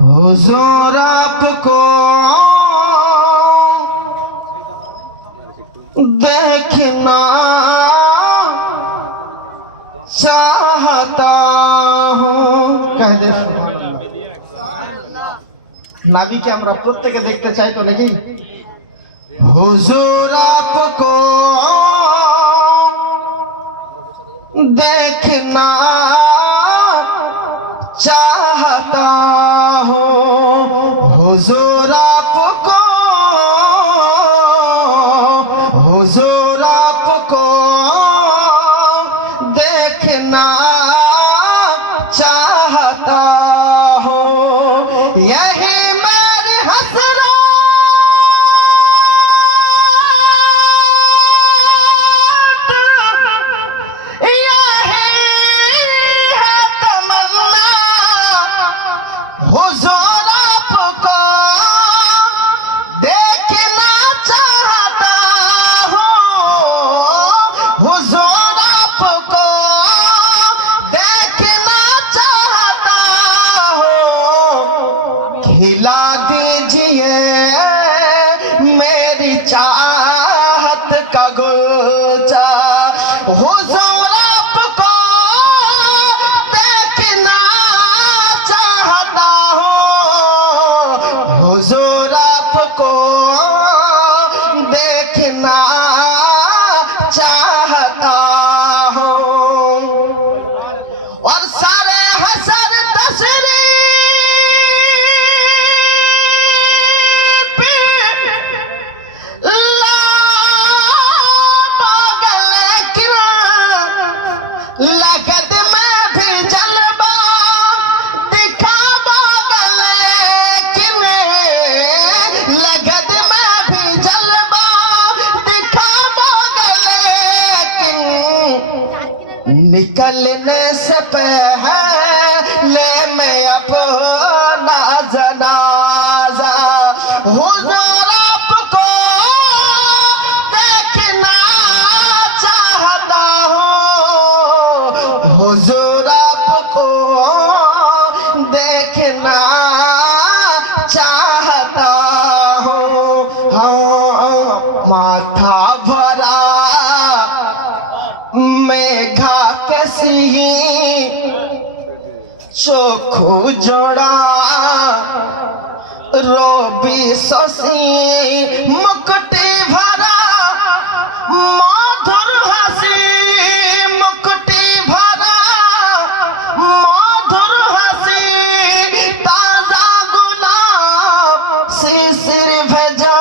हुजूर आपको देखना चाहता हूँ। कह दे नाबीকে আমরা প্রত্যেকে দেখতে চাই তো নাকি? हुजूर आपको देखना चाहता हूँ। हुजूर आपको देखना चाहता हूँ। यही मेरी हसरत, यही है तमन्ना। हुजूर आपको देखना चाहता हूँ। हुजूर आपको देखना चाहता हूँ। खिला दीजिए मेरी चाहत का गुलचा। हुजूर आपको देखना चाहता हूँ। हुजूर आपको देखना चाहता हूँ। और सारे हसर तशरीफ लगत में भी जलवा दिखाओगे किने। लगत में भी जलवा दिखाओगे लेकिन निकलने से पहले मैं अपना जनाजा। हुजूर आपको देखना चाहता हूँ। हुजूर आपको देखना चाहता हूँ। हाँ, माथा भरा मेघा कैसी चोखू जोड़ा रोबी ससी मुकुटी भरा मधुर हसी। मुकुटी भरा मधुर हसी ताजा गुलाब शिशिर भेजा।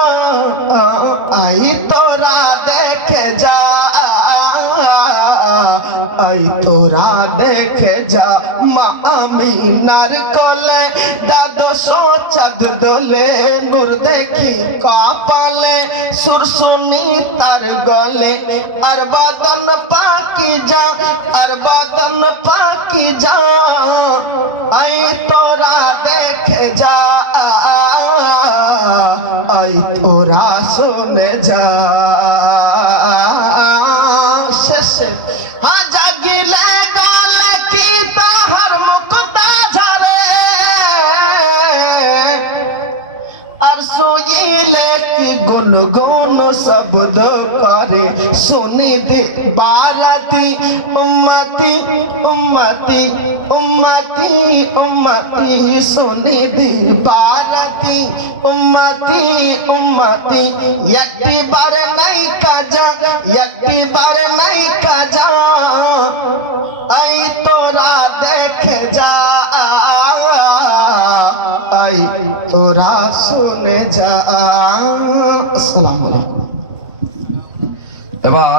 आई तोरा देख जा, आई तोरा देख जा। माँ अमीनार कोले दादो सोचद दोले नूर देखी कापाले सुरसुनी तार गले। अरबादन पाकी जा, अरबादन पाकी जा। आई तोरा देख जा, आई तोरा सुने जा। शेष हाँ जागिले गाले की ताहर मुक्ता झरे। अरसोईले की गुनगुन शब्द करे सुनी दे बाराती। उम्मती उम्मती उम्मती उम्मती सुनी दे बाराती। उम्मती उम्मती यक्ति बार नहीं काजा, यक्ति बार नहीं काजा। आई तोरा देख जा, आई तोरा सुने जा। अस्सलाम वालेकुम। এবার